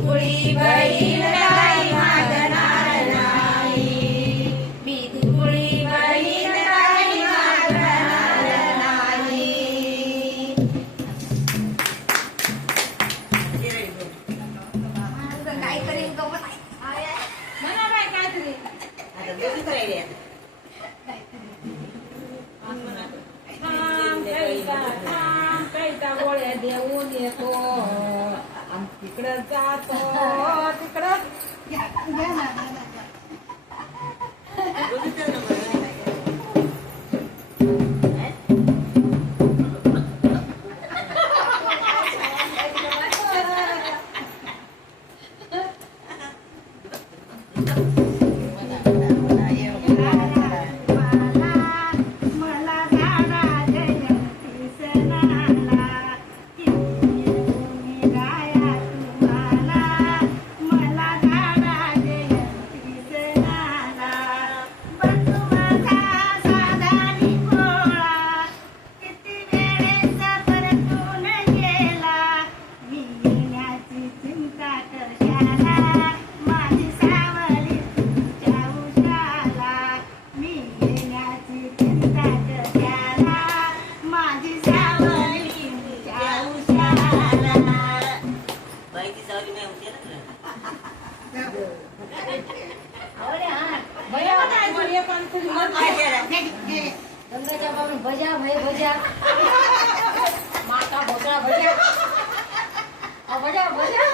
बिधुकुळी बहीण नाही मागणार नाही, बिधुकुळी बहीण नाही मागणार नाही. काय करेन गवत म्हणा बाय काहीतरी आता दोघीच राहिले. कैता गोळ्या देऊन येतो आणि तिकडं जातो तिकडं. भजा भाई भजा माता भजा भजा भजा भजा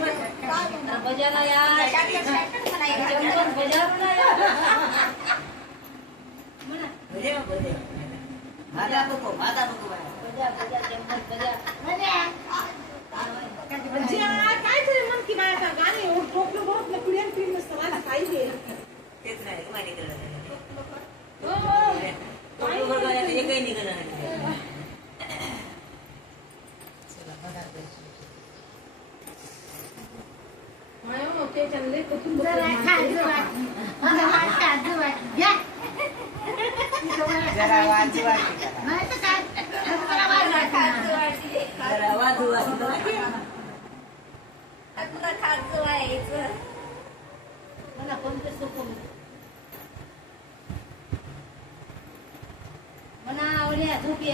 भजा ना यार भजा माझा बघू माझा बघू भजा भजा भजा काय तरी मन की बाय आता गाणे ठोकलं बरोबर पिढ्यान पिढ नसतं माझं काही दे तेच नाही माहिती केलं काही निघालं ते चांगले कुठून जरा वाजू तुला खायचं व्हायचं मला कोणतं सोपं म्हणा आवड्या झोपी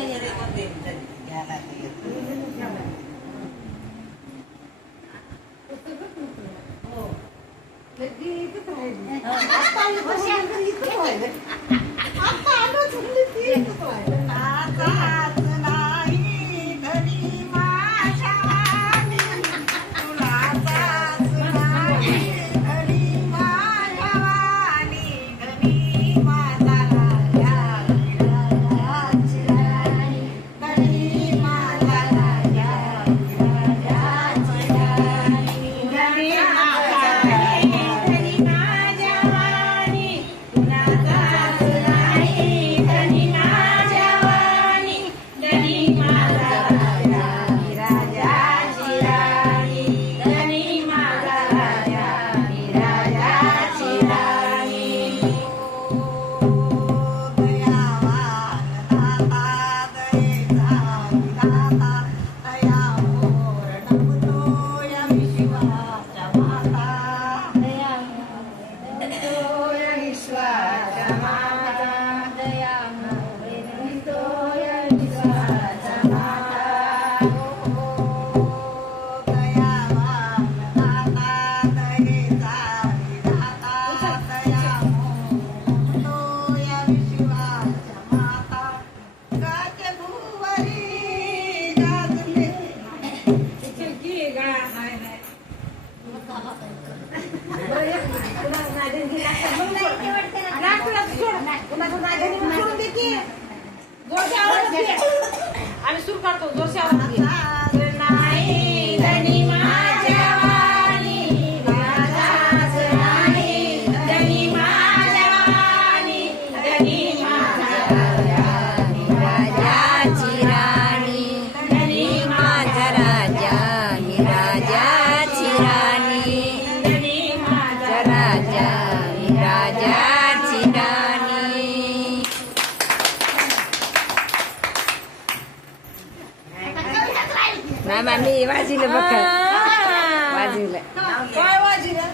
आम्ही सुरू करतो जोरशी आवाज नाही धनी माझ्या वाणी माझाच नाही धनी माझ्या वाणी धनी माझा राजाची राणी धनी माझा राजा मी राजाची राणी धनी माझा राजा मी राजाची राणी. आम्ही वाजिलं बघ वाजिलं काय वाजी ना